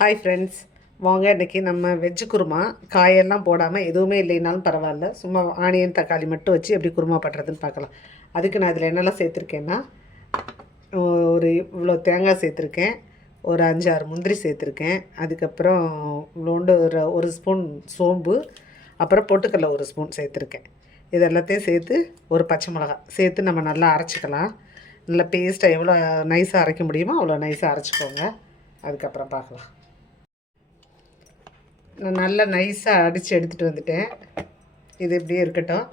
Hi friends வாங்க இன்றைக்கி நம்ம வெஜ்ஜு குருமா காயெல்லாம் போடாமல் எதுவுமே இல்லைனாலும் பரவாயில்ல. சும்மா ஆனியன் தக்காளி மட்டும் வச்சு எப்படி குருமா பண்ணுறதுன்னு பார்க்கலாம். அதுக்கு நான் இதில் என்னெல்லாம் சேர்த்துருக்கேன்னா ஒரு இவ்வளோ தேங்காய் சேர்த்துருக்கேன். ஒரு அஞ்சாறு முந்திரி சேர்த்துருக்கேன். அதுக்கப்புறம் இவ்வளோண்டு ஒரு ஒரு ஸ்பூன் சோம்பு. அப்புறம் பொட்டுக்கடலை ஒரு ஸ்பூன் சேர்த்துருக்கேன். இது எல்லாத்தையும் சேர்த்து ஒரு பச்சை மிளகா சேர்த்து நம்ம நல்லா அரைச்சிக்கலாம். நல்லா பேஸ்ட்டாக எவ்வளோ நைஸாக அரைக்க முடியுமோ அவ்வளோ நைஸாக அரைச்சிக்கோங்க. அதுக்கப்புறம் பார்க்கலாம். நான் நல்லா நைஸாக அடித்து எடுத்துகிட்டு வந்துட்டேன். இது இப்படியே இருக்கட்டும்.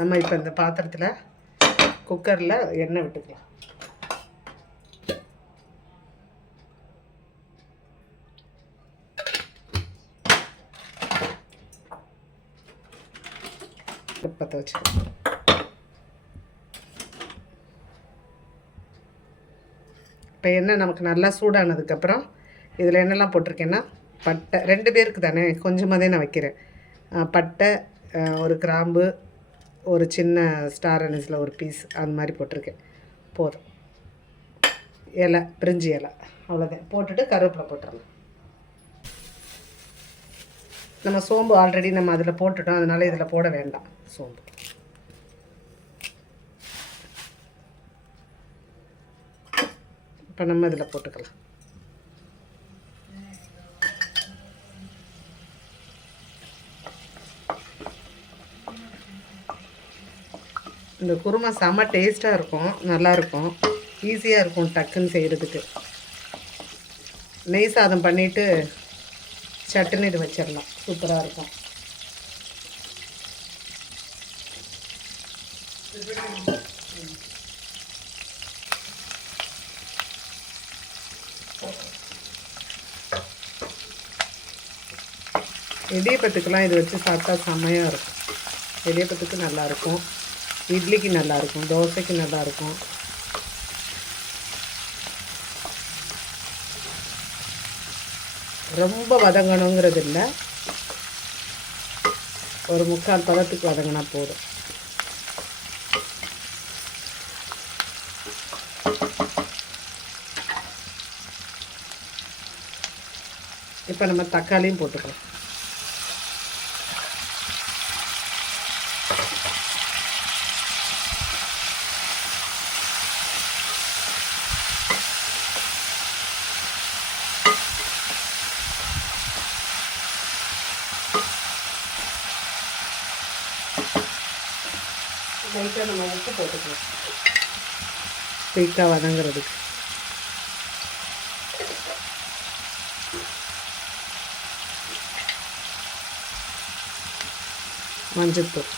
நம்ம இப்போ இந்த பாத்திரத்தில் குக்கரில் எண்ணெய் விட்டுக்கலாம். பற்ற வச்சுக்கலாம். இப்போ எண்ணெய் நமக்கு நல்லா சூடானதுக்கப்புறம் இதில் என்னெல்லாம் போட்டிருக்கேன்னா பட்டை ரெண்டு பேருக்கு தானே? கொஞ்சமாக தான் நான் வைக்கிறேன். பட்டை ஒரு கிராம்பு ஒரு சின்ன ஸ்டார் அனிஸில் ஒரு பீஸ் அந்த மாதிரி போட்டிருக்கேன். போதும். இலை பிரிஞ்சி இலை. அவ்வளோதான் போட்டுட்டு கருவேப்பிலை போட்டுடலாம் நம்ம சோம்பு ஆல்ரெடி நம்ம அதில் போட்டுட்டோம். அதனால இதில் போட வேண்டாம். சோம்பு. இப்போ நம்ம இதில் போட்டுக்கலாம். இந்த குருமா செம்ம டேஸ்ட்டாக இருக்கும். நல்லாயிருக்கும் ஈஸியாக இருக்கும் டக்குன்னு செய்கிறதுக்கு நெய் சாதம் பண்ணிவிட்டு சட்டுன்னு இது வச்சிடலாம் சூப்பராக இருக்கும். இடியப்பத்துக்கெலாம் இது வச்சு சாப்பிட்டா செம்மையாக இருக்கும். இடியப்பத்துக்கு நல்லாயிருக்கும் இட்லிக்கு நல்லாயிருக்கும் தோசைக்கு நல்லாயிருக்கும் ரொம்ப வதங்கணுங்கிறது இல்லை ஒரு முக்கால் பதத்துக்கு வதங்கினா போதும். இப்போ நம்ம தக்காளியும் போட்டுக்கலாம். லைட்டாக நம்ம உப்பு போட்டுக்கலாம் குயிக்காக வதங்குறதுக்கு மஞ்சத்தூள்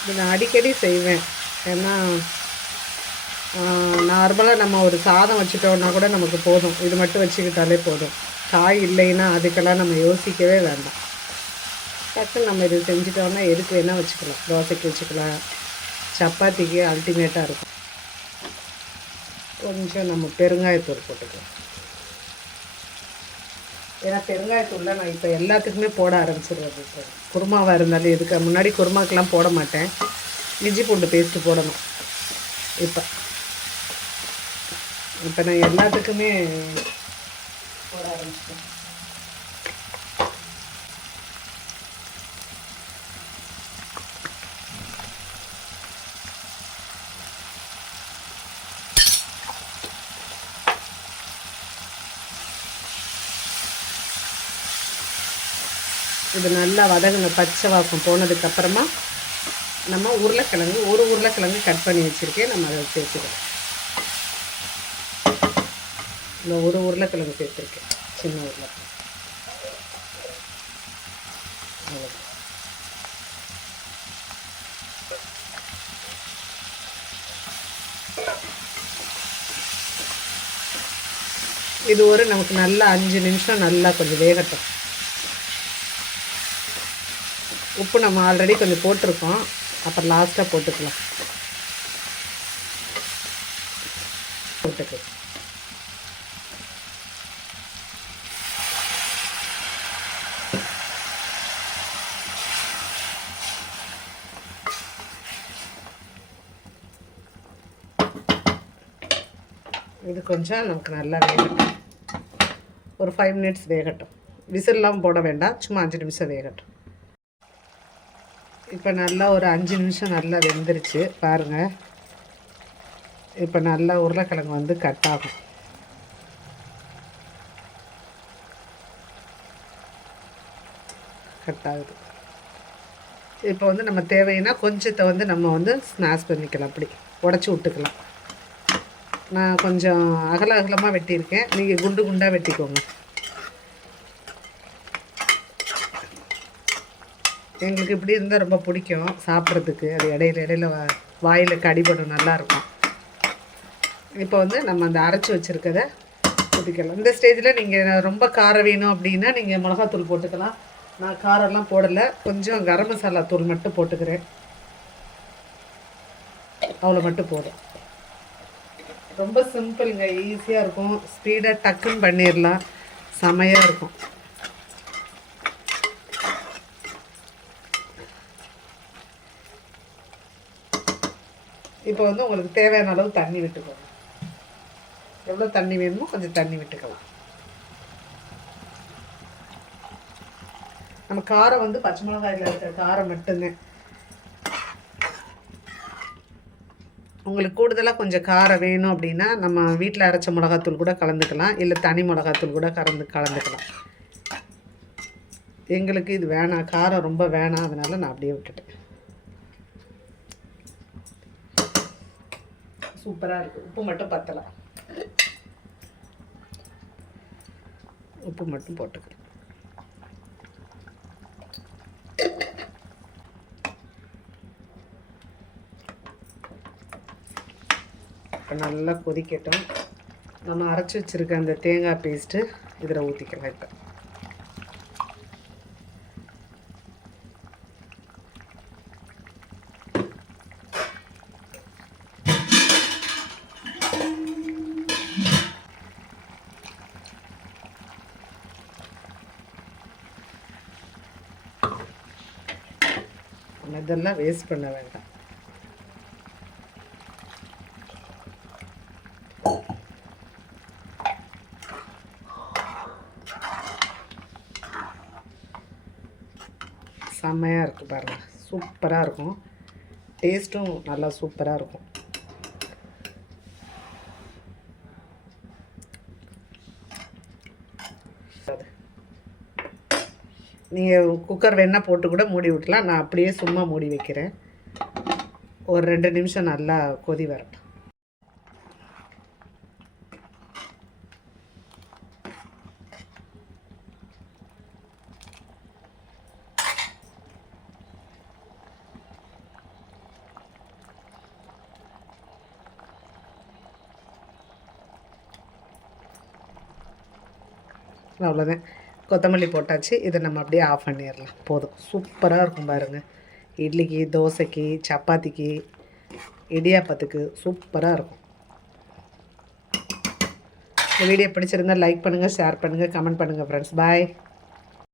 இது நான் அடிக்கடி செய்வேன் ஏன்னா நார்மலாக நம்ம ஒரு சாதம் வச்சுட்டோம்னா கூட நமக்கு போதும். இது மட்டும் வச்சுக்கிட்டாலே போதும். காய் இல்லைன்னா அதுக்கெல்லாம் நம்ம யோசிக்கவே வேண்டாம். டக்குன்னு நம்ம இது செஞ்சுட்டோம்னா எதுக்கு வேணால் வச்சுக்கலாம். தோசைக்கு வச்சுக்கலாம். சப்பாத்திக்கு அல்டிமேட்டாக இருக்கும். கொஞ்சம் நம்ம பெருங்காயத்தூள் போட்டுக்கலாம். ஏன்னா பெருங்காயத்தூளில் நான் இப்போ எல்லாத்துக்குமே போட ஆரம்பிச்சிடுறது இப்போ. குருமாவாக இருந்தாலும் எதுக்கு? முன்னாடி குருமாக்கெலாம் போட மாட்டேன். இஞ்சி பூண்டு பேஸ்ட்டு போடணும். இப்போ. இப்போ நான் எல்லாத்துக்குமே போட ஆரம்பிச்சிட்டேன். இது நல்லா வதங்கின பச்சை வாசம் போனதுக்கப்புறமா நம்ம உருளைக்கிழங்கு ஒரு உருளைக்கிழங்கு கட் பண்ணி வச்சுருக்கேன். நம்ம அதை சேர்த்துக்கிறோம் இந்த ஒரு உருளைக்கிழங்கு சேர்த்துருக்கேன். சின்ன உருளைக்கிழங்கு. இது ஒரு நமக்கு நல்லா அஞ்சு நிமிஷம் நல்லா கொஞ்சம் வேகட்டும். உப்பு நம்ம ஆல்ரெடி கொஞ்சம் போட்டிருக்கோம். அப்புறம் லாஸ்ட்டாக போட்டுக்கலாம். போட்டுக்கலாம். இது கொஞ்சம் நமக்கு நல்லா வேகட்டும். ஒரு ஃபைவ் மினிட்ஸ் வேகட்டும். விசில்லாம் போட வேண்டாம். சும்மா அஞ்சு நிமிஷம் வேகட்டும். இப்போ நல்லா ஒரு அஞ்சு நிமிஷம் நல்லா வெந்துருச்சு. பாருங்கள் இப்போ நல்லா உருளைக்கிழங்கு வந்து கட் ஆகும். கட் ஆகுது. இப்போ வந்து நம்ம தேவைன்னா கொஞ்சத்தை வந்து நம்ம வந்து ஸ்மாஷ் பண்ணிக்கலாம். அப்படி உடச்சி விட்டுக்கலாம். நான் கொஞ்சம் அகல அகலமாக வெட்டியிருக்கேன். நீங்கள் குண்டு குண்டாக வெட்டிக்கோங்க. எங்களுக்கு இப்படி இருந்தால் ரொம்ப பிடிக்கும் சாப்பிட்றதுக்கு. அது இடையில இடையில வா வாயில் கடிபடும் நல்லாயிருக்கும் இப்போ வந்து நம்ம அந்த அரைச்சி வச்சுருக்கத ஊற்றிக்கலாம் இந்த ஸ்டேஜில் நீங்கள் ரொம்ப காரம் வேணும் அப்படின்னா நீங்கள் மிளகாத்தூள் போட்டுக்கலாம். நான் காரம்லாம் போடலை. கொஞ்சம் கரம் மசாலா தூள் மட்டும் போட்டுக்கிறேன். அவ்வளோ மட்டும் போதும். ரொம்ப சிம்பிளுங்க ஈஸியாக இருக்கும். ஸ்பீடாக டக்குன்னு பண்ணிடலாம் செமையாக இருக்கும். இப்போ வந்து உங்களுக்கு தேவையான அளவு தண்ணி விட்டுக்கோங்க. எவ்வளோ தண்ணி வேணுமோ கொஞ்சம் தண்ணி விட்டுக்கலாம். நம்ம காரம் வந்து பச்சை மிளகாயில் இருக்கிற காரம் மட்டும்தான் உங்களுக்கு கூடுதலாக கொஞ்சம் காரம் வேணும் அப்படின்னா நம்ம வீட்டில் அரைச்ச மிளகாத்தூள் கூட கலந்துக்கலாம். இல்லை தனி மிளகாத்தூள் கூட கலந்து கலந்துக்கலாம். எங்களுக்கு இது வேணாம். காரம் ரொம்ப வேணாம். அதனால் நான் அப்படியே விட்டுட்டேன். சூப்பராக இருக்குது உப்பு மட்டும் பத்தலாம் உப்பு மட்டும் போட்டுக்கிறேன் இப்போ நல்லா கொதிக்கட்டும். நம்ம அரைச்சி வச்சுருக்க அந்த தேங்காய் பேஸ்ட்டு இதில் ஊற்றிக்கலாம் இப்போ. இதெல்லாம் வேஸ்ட் பண்ண வேண்டாம். செம்மையாக இருக்குது பாருங்கள் சூப்பராக இருக்கும். டேஸ்ட்டும் நல்லா சூப்பராக இருக்கும். நீங்கள் குக்கர் வேணால் போட்டு கூட மூடி விட்டலாம். நான் அப்படியே சும்மா மூடி வைக்கிறேன். ஒரு ரெண்டு நிமிஷம் நல்லா கொதி வரட்டும். அவ்வளோதான். கொத்தமல்லி போட்டாச்சு. இதை நம்ம அப்படியே ஆஃப் பண்ணிடலாம். போதும். சூப்பராக இருக்கும் பாருங்கள் இட்லிக்கு தோசைக்கு சப்பாத்திக்கு இடியாப்பத்துக்கு சூப்பராக இருக்கும். இந்த வீடியோ பிடிச்சிருந்தால் லைக் பண்ணுங்கள் ஷேர் பண்ணுங்கள் கமெண்ட் பண்ணுங்கள் ஃப்ரெண்ட்ஸ் பாய்